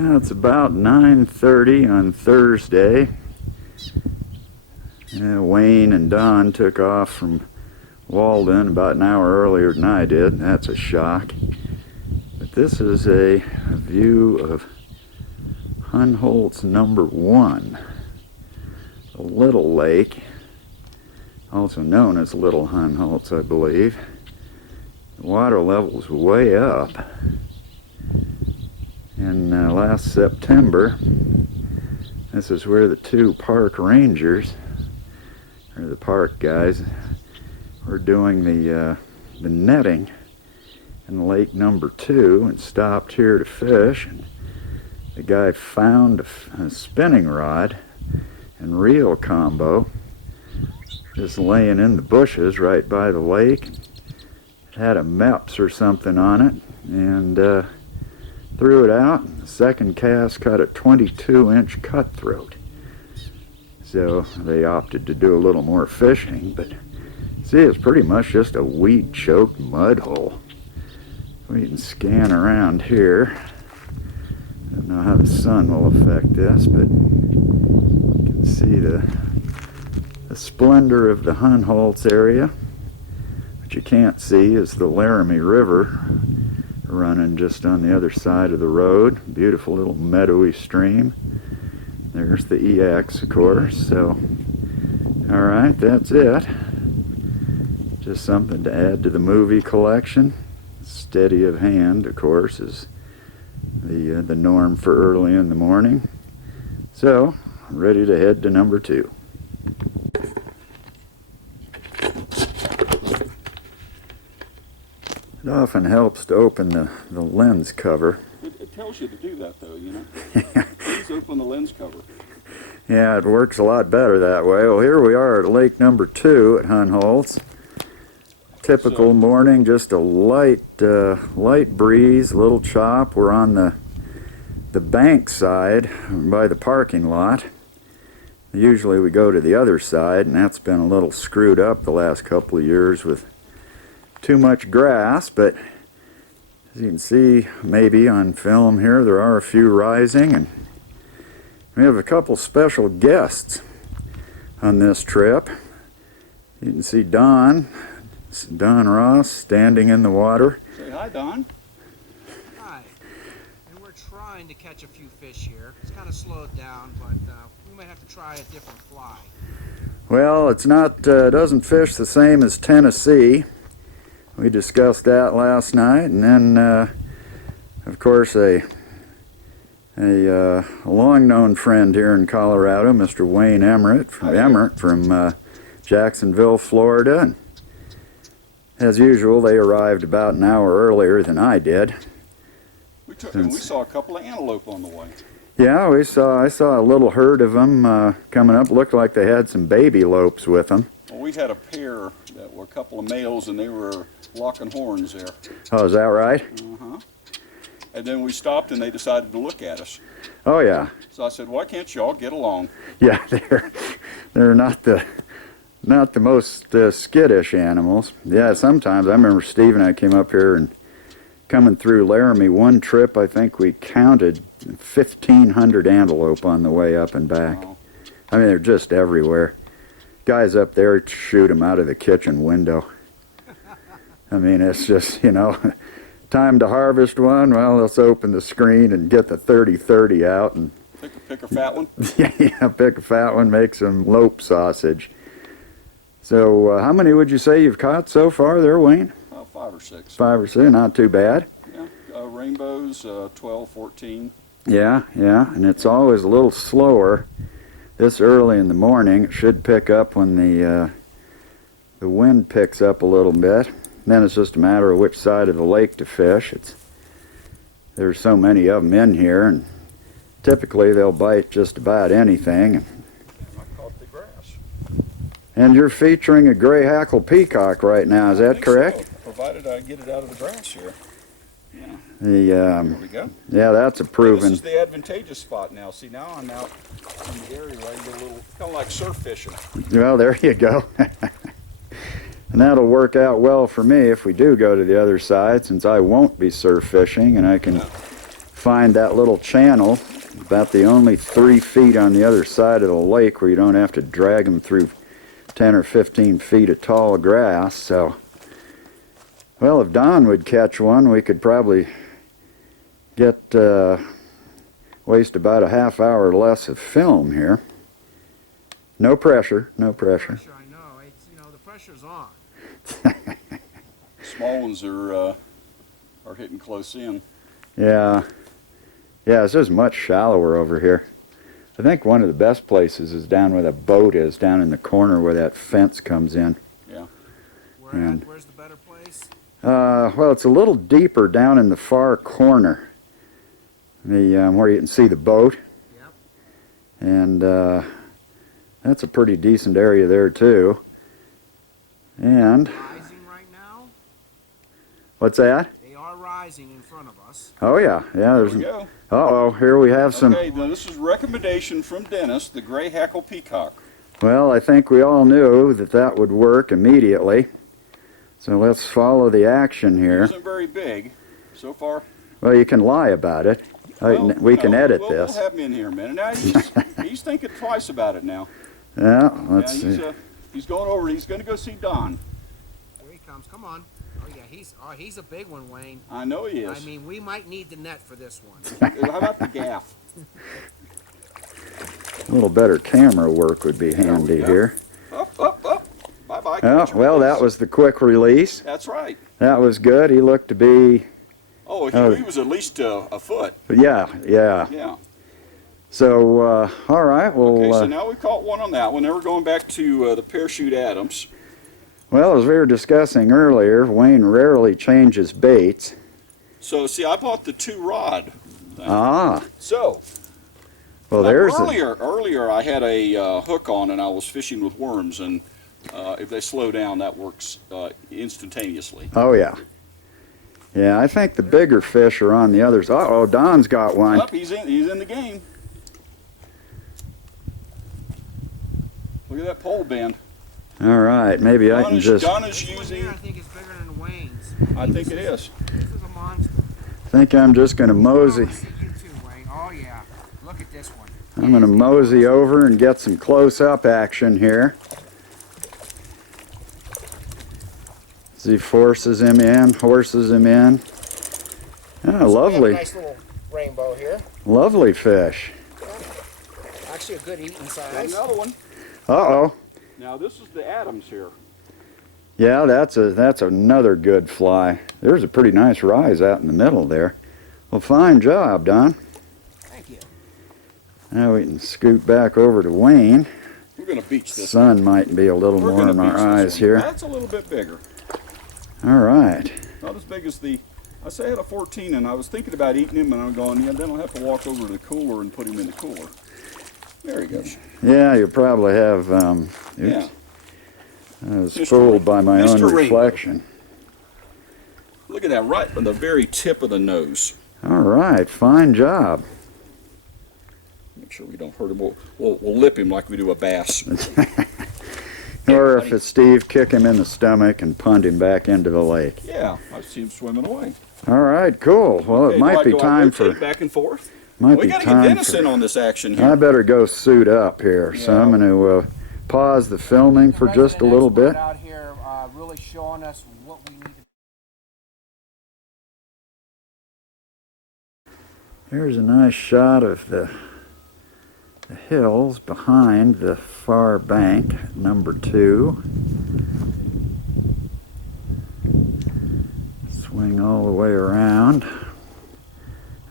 Now it's about 9:30 on Thursday. Wayne and Don took off from Walden about an hour earlier than I did. That's a shock. But this is a view of Hohnholz number 1, a little lake, also known as Little Hohnholz, I believe. The water level's way up. And last September, this is where the two park rangers, or the park guys, were doing the netting in lake number 2 and stopped here to fish. And the guy found a spinning rod and reel combo just laying in the bushes right by the lake. It had a Meps or something on it, and threw it out. The second cast caught a 22-inch cutthroat. So they opted to do a little more fishing, but see, it's pretty much just a weed-choked mud hole. We can scan around here. I don't know how the sun will affect this, but you can see the splendor of the Hohnholz area. What you can't see is the Laramie River running just on the other side of the road. Beautiful little meadowy stream. There's the EX, of course. So, alright, that's it. Just something to add to the movie collection. Steady of hand, of course, is the norm for early in the morning. So, ready to head to number 2. It often helps to open the lens cover. It tells you to do that, though, you know. Please open the lens cover. Yeah, it works a lot better that way. Well, here we are at lake number 2 at Hohnholz. Typical morning, just a light breeze, a little chop. We're on the bank side by the parking lot. Usually we go to the other side, and that's been a little screwed up the last couple of years with too much grass, but as you can see maybe on film here, there are a few rising, and we have a couple special guests on this trip. You can see Don Ross standing in the water. Say hi, Don. Hi. And we're trying to catch a few fish here. It's kind of slowed down, but we might have to try a different fly. Well, it's not, doesn't fish the same as Tennessee. We discussed that last night, and then, of course, a long-known friend here in Colorado, Mr. Wayne Emmert from Jacksonville, Florida. And as usual, they arrived about an hour earlier than I did. We saw a couple of antelope on the way. Yeah, I saw a little herd of them coming up. Looked like they had some baby lopes with them. Well, we had a pair that were a couple of males, and they were locking horns there. Oh, is that right? Uh-huh. And then we stopped, and they decided to look at us. Oh, yeah. So I said, why can't y'all get along? Yeah, they're not the most skittish animals. Yeah, sometimes I remember Steve and I came up here and coming through Laramie one trip, I think we counted 1,500 antelope on the way up and back. Wow. I mean, they're just everywhere. Guys up there shoot them out of the kitchen window. I mean, it's just, you know, time to harvest one. Well, let's open the screen and get the 30-30 out and pick a fat one. yeah, pick a fat one, make some lope sausage. So, how many would you say you've caught so far there, Wayne? 5 or 6. 5 or 6, not too bad. Yeah, rainbows, 12, 14. Yeah, and it's always a little slower this early in the morning. It should pick up when the wind picks up a little bit. Then it's just a matter of which side of the lake to fish. There's so many of them in here, and typically they'll bite just about anything. I caught the grass. And you're featuring a gray hackle peacock right now, is that correct? So, provided I get it out of the grass here. Yeah. There we go. Yeah, that's a proven. This is the advantageous spot now. See, now I'm out in the area where I can get a little, kind of like surf fishing. Well, there you go. And that'll work out well for me if we do go to the other side, since I won't be surf fishing, and I can find that little channel, about the only 3 feet on the other side of the lake where you don't have to drag them through 10 or 15 feet of tall grass. So, well, if Don would catch one, we could probably get waste about a half hour less of film here. No pressure, no pressure. I know. It's, you know, the pressure's on. Small ones are hitting close in. Yeah. Yeah, this is much shallower over here. I think one of the best places is down where the boat is, down in the corner where that fence comes in. Yeah. Where's the better place? Well, it's a little deeper down in the far corner. Where you can see the boat. Yep. And that's a pretty decent area there too. And Rising right now? what's that? They are rising in front of us. Oh yeah, yeah. There There's. we go. Uh-oh, here we have some. Okay, now this is a recommendation from Dennis, the gray hackle peacock. Well, I think we all knew that that would work immediately. So let's follow the action It here. isn't very big so far. Well, you can lie about it. We can edit this. We'll have him in here a minute. Now he's thinking twice about it now. Yeah, let's Yeah, see. he's going over. He's going to go see Don. Here he comes. Come on. Oh yeah, he's a big one, Wayne. I know he is. I mean, we might need the net for this one. How about the gaff? A little better camera work would be There we handy go. here. Up, up, up. Bye-bye. Oh, well, that was the quick release. That's right. That was good. He looked to be, Oh, he was at least a foot. yeah. Yeah. So, all right, Okay, so well, now we caught one on that one. Now we're going back to the Parachute Adams. well, as we were discussing earlier, Wayne rarely changes baits. So, see, I bought the 2-rod. Ah, So, well, there's a, earlier I had a hook on and I was fishing with worms, and if they slow down, that works instantaneously. oh yeah. Yeah, I think the bigger fish are on the others. Uh-oh, Don's got one. Up, he's in the game. Look at that pole bend. All right, maybe I can just, Don is This one using. here, I think, is bigger than Wayne's. I think it is. This is a monster. think I'm just going to mosey. Oh, I see you too, Wayne. Oh yeah. Look at this one. I'm going to mosey over and get some close-up action here. As he forces him in, horses him in. Ah, lovely, Nice little rainbow here. lovely fish. Actually, a good eating Got size. another one. Uh-oh. Now this is the Adams here. Yeah, that's another good fly. There's a pretty nice rise out in the middle there. Well, fine job, Don. Thank you. Now we can scoot back over to Wayne. We're going to beach The this. sun might be a little We're more gonna in our beach this eyes one. here. That's a little bit bigger. All right. Not as big as the. I say I had a 14, and I was thinking about eating him, and I'm going, yeah, then I'll have to walk over to the cooler and put him in the cooler. There he goes. Yeah, you probably have. Yeah. I was Mr. fooled by my Mr. own Rainbow. reflection. Look at that, right on the very tip of the nose. All right, fine job. Make sure we don't hurt him. We'll lip him like we do a bass. Or if buddy. it's Steve, kick him in the stomach and punt him back into the lake. Yeah, I see him swimming away. All right, cool. Well, Okay, it might be do I time for. rotate back and forth. Might We be got to get time Dennis in for. on this action here. I better go suit up here, so Yeah. I'm going to pause the filming for just a little bit. Out here, really showing us what we need to. Here's a nice shot of the hills behind the far bank, number 2. Swing all the way around.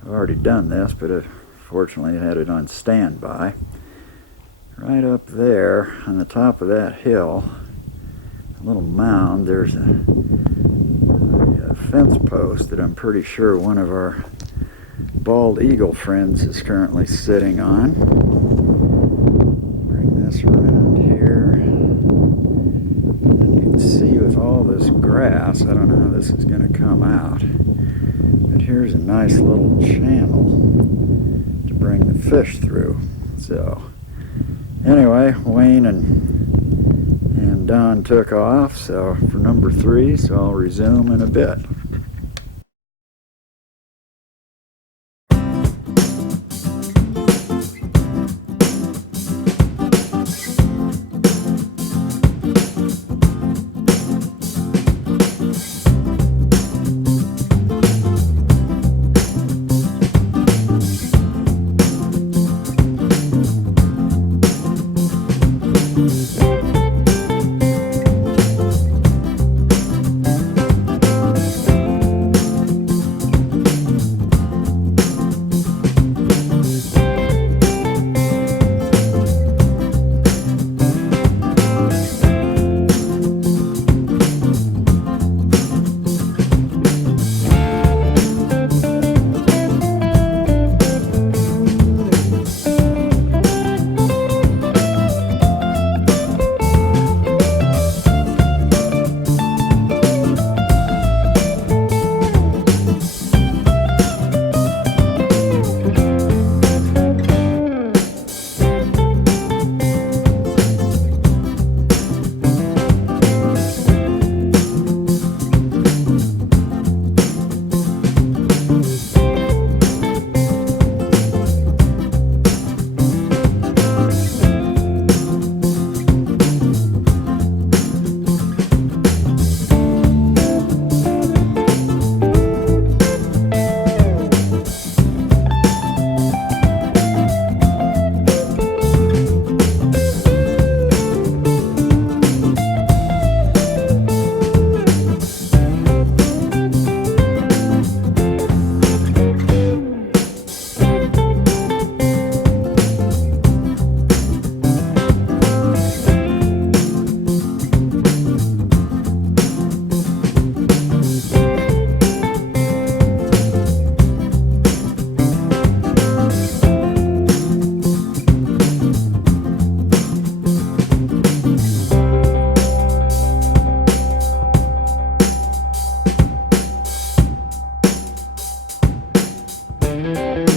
I've already done this, but fortunately I had it on standby. Right up there on the top of that hill, a little mound, there's a fence post that I'm pretty sure one of our bald eagle friends is currently sitting on. Bring this around here. And you can see with all this grass, I don't know how this is going to come out. But here's a nice little channel to bring the fish through. So, anyway, Wayne and Don took off so for number 3, so I'll resume in a bit. Bye.